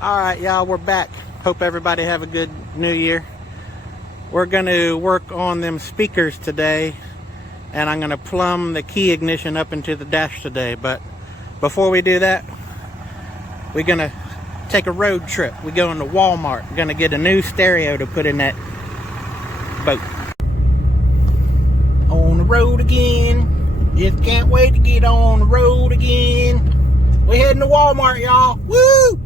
Alright y'all, we're back. Hope everybody have a good new year. We're going to work on them speakers today, and I'm going to plumb the key ignition up into the dash today. But before we do that, we're going to take a road trip. We're going to Walmart. We're going to get a new stereo to put in that boat. On the road again. Just can't wait to get on the road again. We're heading to Walmart, y'all. Woo!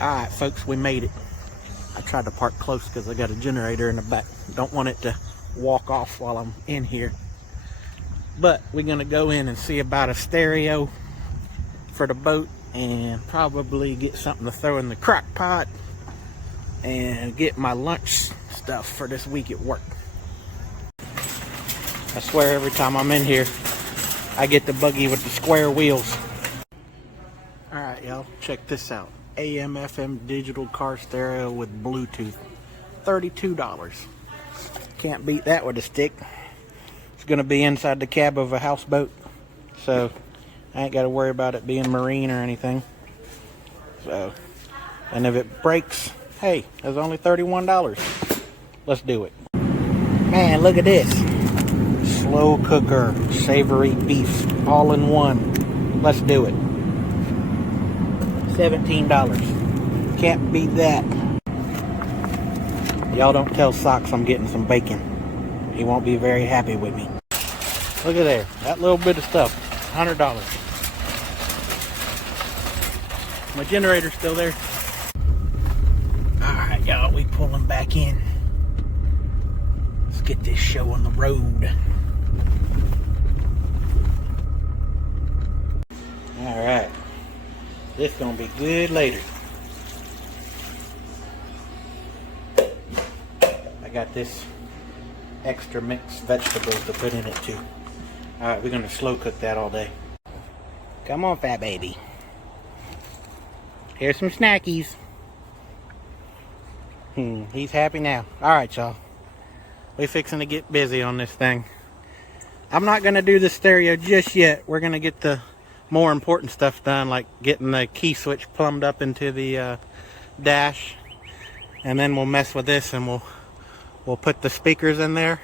Alright folks, we made it. I tried to park close because I got a generator in the back. Don't want it to walk off while I'm in here. But we're going to go in and see about a stereo for the boat, and probably get something to throw in the crock pot and get my lunch stuff for this week at work. I swear every time I'm in here, I get the buggy with the square wheels. Alright y'all, check this out. AM FM digital car stereo with Bluetooth. $32. Can't beat that with a stick. It's going to be inside the cab of a houseboat, so I ain't got to worry about it being marine or anything. So, and if it breaks, hey, it's only $31. Let's do it. Man, look at this. Slow cooker, savory beef, all in one. Let's do it. $17. Can't beat that. Y'all don't tell Socks I'm getting some bacon. He won't be very happy with me. Look at there. That little bit of stuff. $100. My generator's still there. Alright y'all, we pulling back in. Let's get this show on the road. Alright. This gonna be good later. I got this extra mixed vegetables to put in it too. Alright, we're gonna slow cook that all day. Come on, fat baby. Here's some snackies. He's happy now. Alright, y'all. We fixing to get busy on this thing. I'm not gonna do the stereo just yet. We're gonna get the more important stuff done, like getting the key switch plumbed up into the dash, and then we'll mess with this, and we'll put the speakers in there,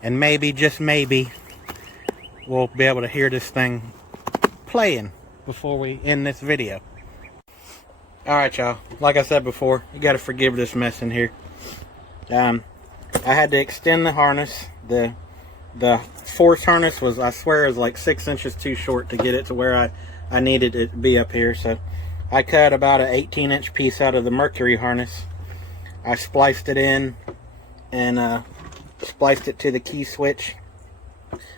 and maybe, just maybe, we'll be able to hear this thing playing before we end this video. Alright y'all, like I said before, you gotta forgive this mess in here. I had to extend the harness. The force harness was, I swear, is like 6 inches too short to get it to where I needed it to be up here. So I cut about an 18-inch piece out of the mercury harness. I spliced it in and spliced it to the key switch.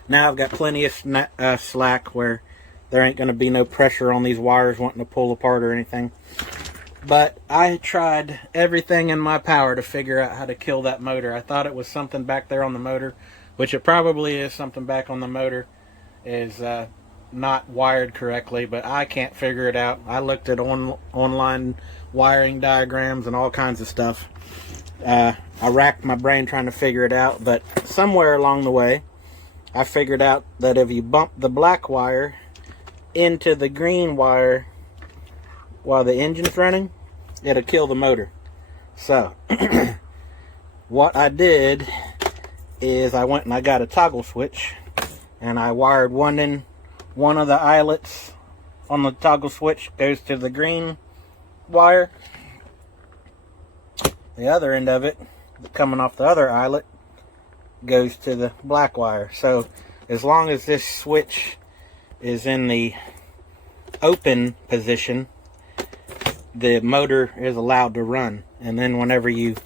Now I've got plenty of slack where there ain't going to be no pressure on these wires wanting to pull apart or anything. But I tried everything in my power to figure out how to kill that motor. I thought it was something back there on the motor, which it probably is. Something back on the motor is not wired correctly, but I can't figure it out. I looked at online wiring diagrams and all kinds of stuff. I racked my brain trying to figure it out, but somewhere along the way I figured out that if you bump the black wire into the green wire while the engine's running, it'll kill the motor. So what I did is I went and I got a toggle switch, and I wired one of the eyelets on the toggle switch goes to the green wire. The other end of it, coming off the other eyelet, goes to the black wire. So as long as this switch is in the open position, the motor is allowed to run. And then whenever you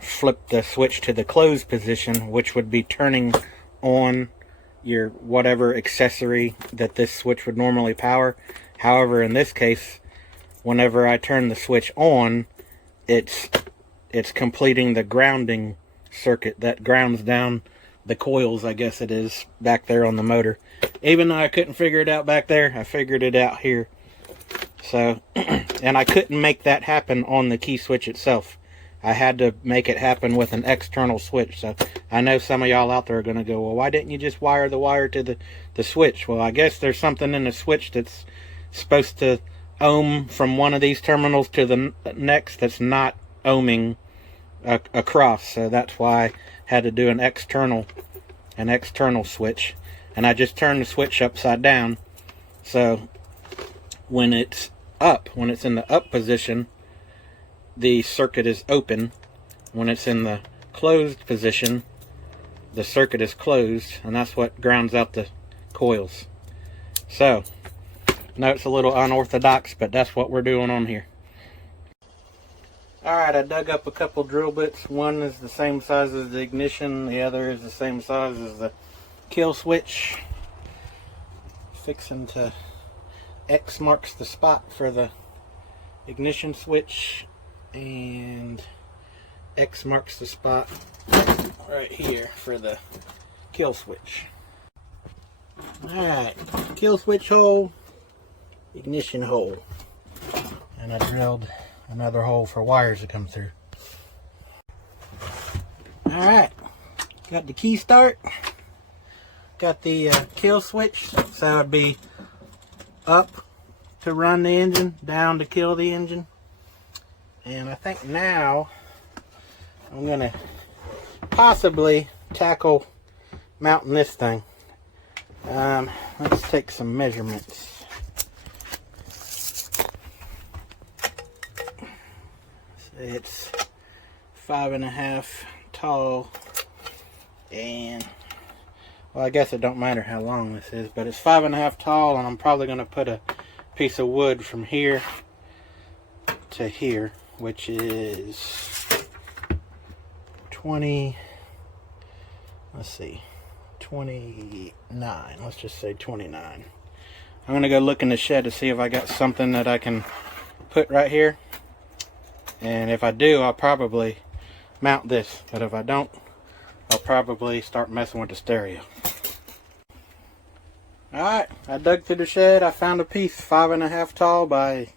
flip the switch to the closed position, which would be turning on your whatever accessory that this switch would normally power. However, in this case, whenever I turn the switch on, it's completing the grounding circuit that grounds down the coils, I guess it is, back there on the motor. Even though I couldn't figure it out back there, I figured it out here. So, and I couldn't make that happen on the key switch itself. I had to make it happen with an external switch. So I know some of y'all out there are going to go, well, why didn't you just wire the wire to the switch? Well, I guess there's something in the switch that's supposed to ohm from one of these terminals to the next that's not ohming across. So that's why I had to do an external switch. And I just turned the switch upside down. So when it's in the up position, the circuit is open. When it's in the closed position, the circuit is closed, and that's what grounds out the coils. So, I know it's a little unorthodox, but that's what we're doing on here. Alright, I dug up a couple drill bits. One is the same size as the ignition, the other is the same size as the kill switch. Fixing to X marks the spot for the ignition switch, and X marks the spot right here for the kill switch. Alright, kill switch hole, ignition hole, and I drilled another hole for wires to come through. Alright, got the key start, got the kill switch, so it'd be up to run the engine, down to kill the engine. And I think now I'm gonna possibly tackle mounting this thing. Let's take some measurements. It's 5.5 tall, and well, I guess it don't matter how long this is, but it's 5.5 tall, and I'm probably going to put a piece of wood from here to here, which is 20, let's see, 29, let's just say 29. I'm going to go look in the shed to see if I got something that I can put right here, and if I do, I'll probably mount this, but if I don't, I'll probably start messing with the stereo. Alright, I dug through the shed. I found a piece 5.5 tall by,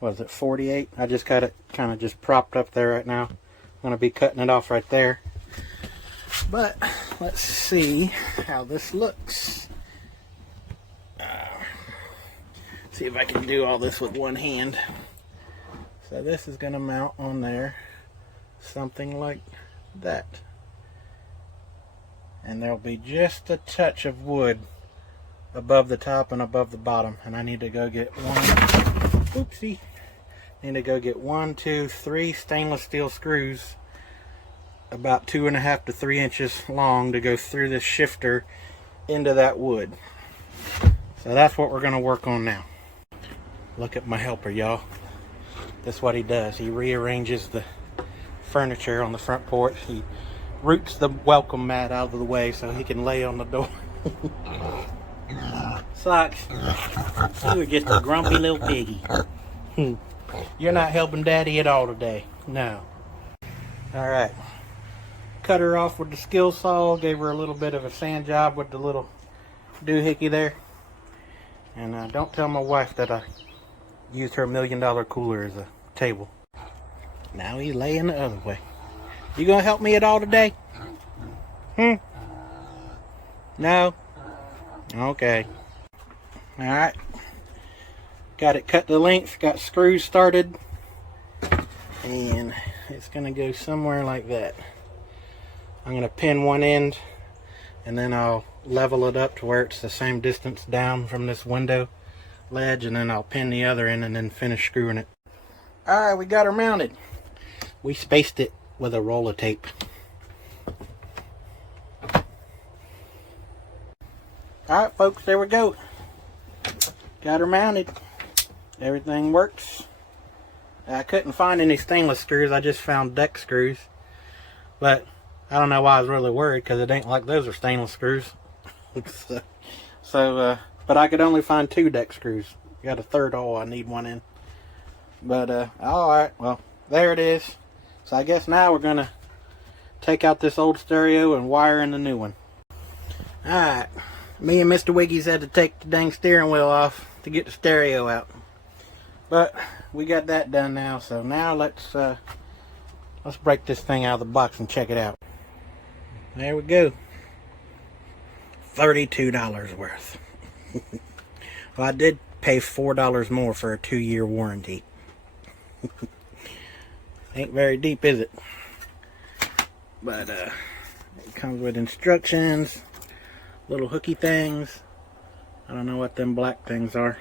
what is it, 48? I just got it kind of just propped up there right now. I'm going to be cutting it off right there. But let's see how this looks. See if I can do all this with one hand. So this is going to mount on there, something like that. And there'll be just a touch of wood above the top and above the bottom. And I need to go get oopsie. Need to go get 1, 2, 3 stainless steel screws about 2.5 to 3 inches long to go through this shifter into that wood. So that's what we're going to work on now. Look at my helper, y'all. That's what he does. He rearranges the furniture on the front porch. He roots the welcome mat out of the way so he can lay on the door. Socks, you were just a grumpy little piggy. You're not helping Daddy at all today. No. Alright. Cut her off with the skill saw. Gave her a little bit of a sand job with the little doohickey there. And don't tell my wife that I used her $1 million cooler as a table. Now he's laying the other way. You gonna help me at all today? No? Okay. Alright. Got it cut to length, got screws started, and it's gonna go somewhere like that. I'm gonna pin one end, and then I'll level it up to where it's the same distance down from this window ledge, and then I'll pin the other end and then finish screwing it. Alright, we got her mounted. We spaced it with a roll of tape. Alright folks, there we go. Got her mounted. Everything works. I couldn't find any stainless screws. I just found deck screws. But I don't know why I was really worried, because it ain't like those are stainless screws. But I could only find 2 deck screws. Got a third hole I need one in. But alright, well, there it is. So I guess now we're gonna take out this old stereo and wire in the new one. Alright, me and Mr. Wiggy's had to take the dang steering wheel off to get the stereo out. But we got that done now, so now let's break this thing out of the box and check it out. There we go. $32 worth. Well, I did pay $4 more for a 2-year warranty. Ain't very deep, is it? But it comes with instructions, little hooky things. I don't know what them black things are.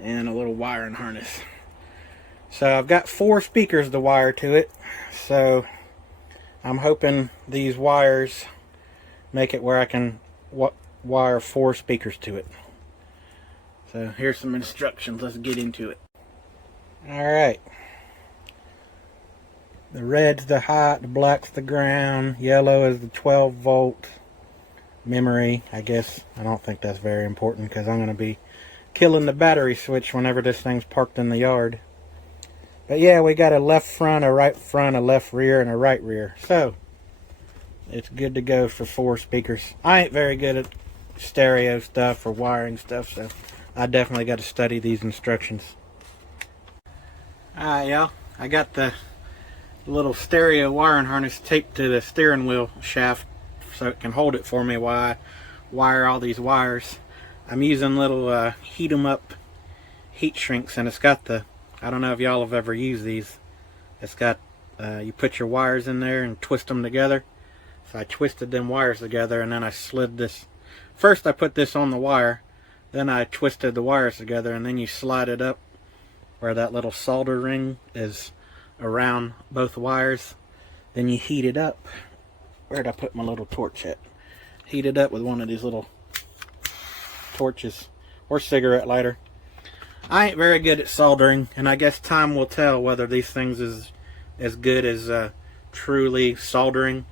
And a little wiring harness. So I've got 4 speakers to wire to it. So I'm hoping these wires make it where I can wire 4 speakers to it. So here's some instructions. Let's get into it. Alright. The red's the hot, the black's the ground, yellow is the 12 volt memory. I guess I don't think that's very important because I'm going to be killing the battery switch whenever this thing's parked in the yard. But yeah, we got a left front, a left rear, and a right rear. So it's good to go for 4 speakers. I ain't very good at stereo stuff or wiring stuff, so I definitely got to study these instructions. Alright, y'all. I got the little stereo wiring harness taped to the steering wheel shaft so it can hold it for me while I wire all these wires. I'm using little heat 'em up heat shrinks, and it's got the, I don't know if y'all have ever used these. It's got, you put your wires in there and twist them together. So I twisted them wires together, and then I slid this. First I put this on the wire, then I twisted the wires together, and then you slide it up where that little solder ring is around both wires. Then you heat it up. Where'd I put my little torch at? Heat it up with one of these little torches or cigarette lighter. I ain't very good at soldering, and I guess time will tell whether these things is as good as truly soldering.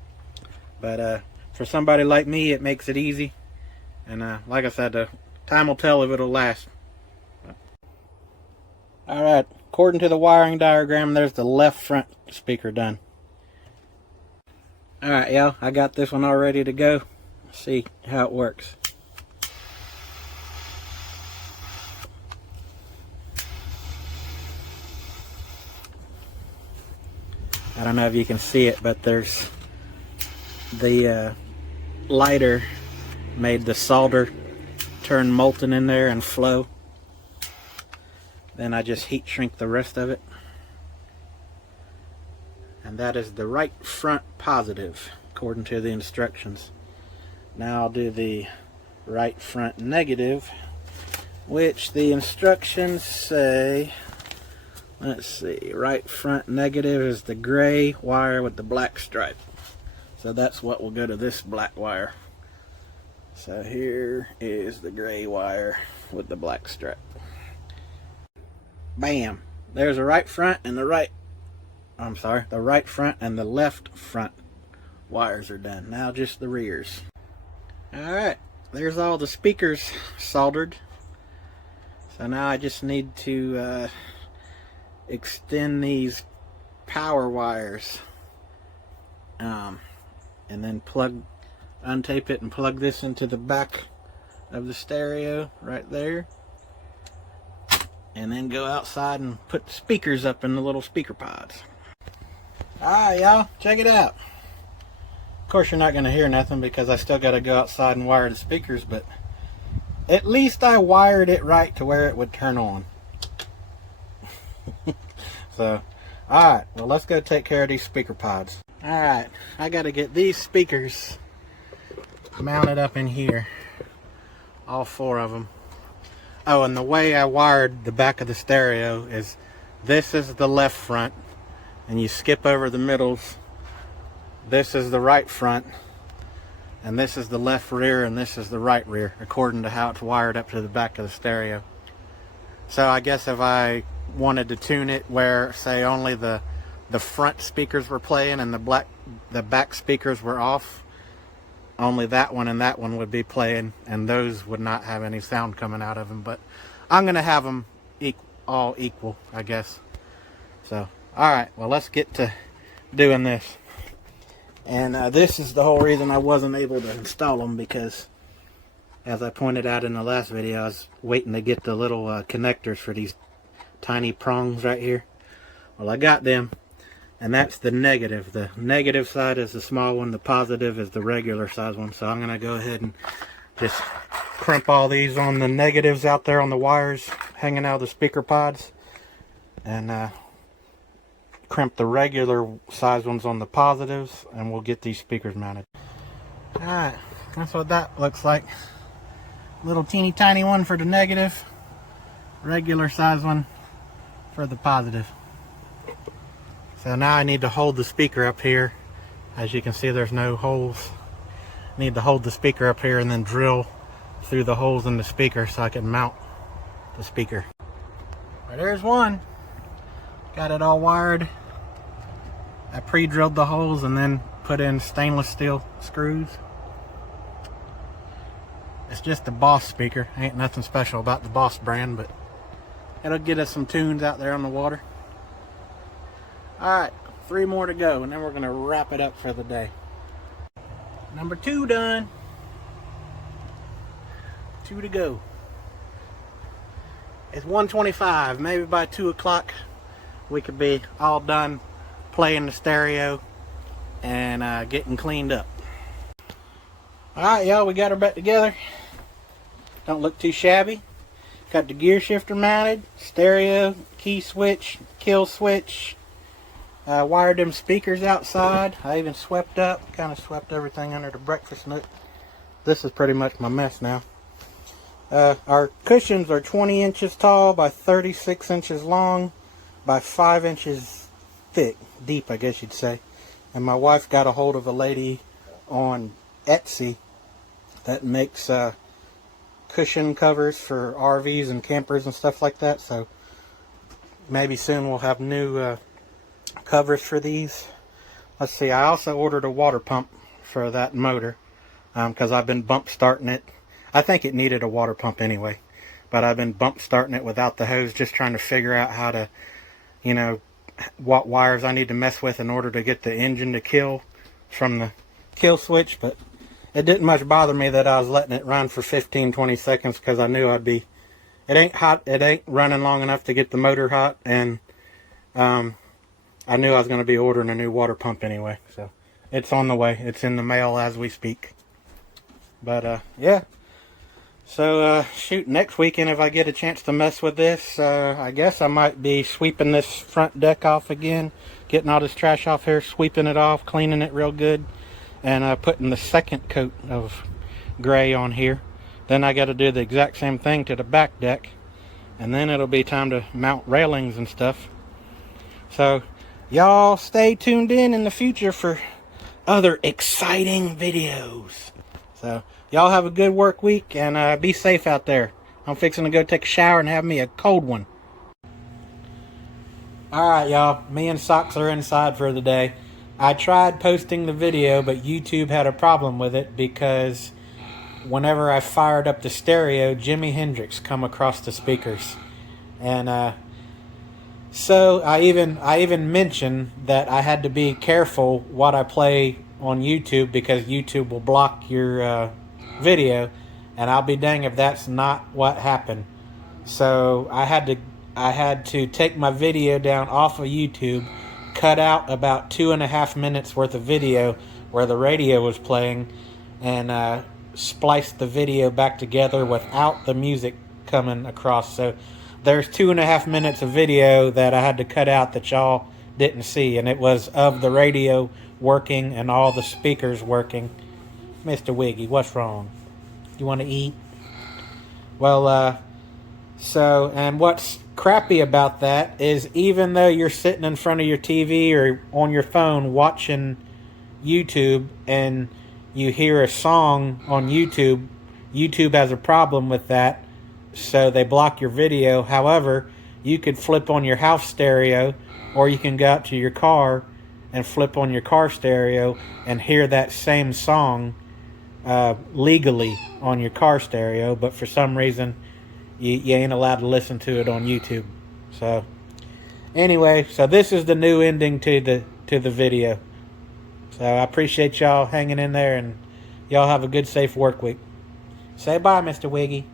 But for somebody like me, it makes it easy. And like I said, time will tell if it'll last. Alright, according to the wiring diagram, there's the left front speaker done. Alright, y'all, I got this one all ready to go. Let's see how it works. I don't know if you can see it, but there's the lighter made the solder turn molten in there and flow. Then I just heat shrink the rest of it. And that is the right front positive, according to the instructions. Now I'll do the right front negative, which the instructions say, let's see, right front negative is the gray wire with the black stripe. So that's what will go to this black wire. So here is the gray wire with the black stripe. Bam! There's the right front and the right front and the left front wires are done. Now just the rears. Alright, there's all the speakers soldered. So now I just need to extend these power wires. And then untape it and plug this into the back of the stereo right there. And then go outside and put the speakers up in the little speaker pods. Alright, y'all, check it out. Of course you're not going to hear nothing because I still got to go outside and wire the speakers, but at least I wired it right to where it would turn on. So, alright, well, let's go take care of these speaker pods. Alright, I got to get these speakers mounted up in here. All 4 of them. Oh, and the way I wired the back of the stereo is this is the left front, and you skip over the middles. This is the right front, and this is the left rear, and this is the right rear, according to how it's wired up to the back of the stereo. So I guess if I wanted to tune it where, say, only the front speakers were playing and the back speakers were off, only that one and that one would be playing, and those would not have any sound coming out of them. But I'm gonna have them all equal, I guess. So, alright, well, let's get to doing this. And this is the whole reason I wasn't able to install them, because as I pointed out in the last video, I was waiting to get the little connectors for these tiny prongs right here. Well, I got them, and that's the negative. The negative side is the small one, the positive is the regular size one. So I'm going to go ahead and just crimp all these on the negatives out there on the wires hanging out of the speaker pods, and crimp the regular size ones on the positives, and we'll get these speakers mounted. Alright, that's what that looks like. Little teeny tiny one for the negative, regular size one for the positive. So now I need to hold the speaker up here. As you can see, there's no holes. I need to hold the speaker up here and then drill through the holes in the speaker so I can mount the speaker. Right, there's one. Got it all wired. I pre-drilled the holes and then put in stainless steel screws. It's just a Boss speaker. Ain't nothing special about the Boss brand, but it'll get us some tunes out there on the water. Alright, 3 more to go, and then we're going to wrap it up for the day. Number 2 done. 2 to go. It's 1:25. Maybe by 2 o'clock we could be all done playing the stereo and getting cleaned up. Alright, y'all, we got her back together. Don't look too shabby. Got the gear shifter mounted, stereo, key switch, kill switch. Wired them speakers outside. I even swept up, kind of swept everything under the breakfast nook. This is pretty much my mess now. Our cushions are 20 inches tall by 36 inches long by 5 inches thick, deep I guess you'd say. And my wife got a hold of a lady on Etsy that makes cushion covers for RVs and campers and stuff like that. So maybe soon we'll have new covers for these. Let's see, I also ordered a water pump for that motor because I've been bump starting it. I think it needed a water pump anyway, but I've been bump starting it without the hose, just trying to figure out how to, you know, what wires I need to mess with in order to get the engine to kill from the kill switch. But it didn't much bother me that I was letting it run for 15-20 seconds because I knew I'd be, it ain't hot, it ain't running long enough to get the motor hot, and I knew I was going to be ordering a new water pump anyway. So it's on the way. It's in the mail as we speak. But yeah. So shoot, next weekend if I get a chance to mess with this, I guess I might be sweeping this front deck off again, getting all this trash off here, sweeping it off, cleaning it real good, and putting the second coat of gray on here. Then I got to do the exact same thing to the back deck, and then it'll be time to mount railings and stuff. So y'all stay tuned in the future for other exciting videos. So y'all have a good work week, and be safe out there. I'm fixing to go take a shower and have me a cold one. Alright y'all, me and Socks are inside for the day. I tried posting the video, but YouTube had a problem with it because whenever I fired up the stereo, Jimi Hendrix come across the speakers. And so I even mentioned that I had to be careful what I play on YouTube because YouTube will block your video, and I'll be dang if that's not what happened. So I had to take my video down off of YouTube, cut out about 2.5 minutes worth of video where the radio was playing, and splice the video back together without the music coming across. So there's 2.5 minutes of video that I had to cut out that y'all didn't see, and it was of the radio working and all the speakers working. Mr. Wiggy, what's wrong? You want to eat? Well, so, and what's crappy about that is even though you're sitting in front of your TV or on your phone watching YouTube and you hear a song on YouTube, YouTube has a problem with that, so they block your video. However, you could flip on your house stereo, or you can go out to your car and flip on your car stereo and hear that same song legally on your car stereo, but for some reason you ain't allowed to listen to it on YouTube. So anyway, so this is the new ending to the video. So I appreciate y'all hanging in there, and y'all have a good, safe work week. Say bye, Mr. Wiggy.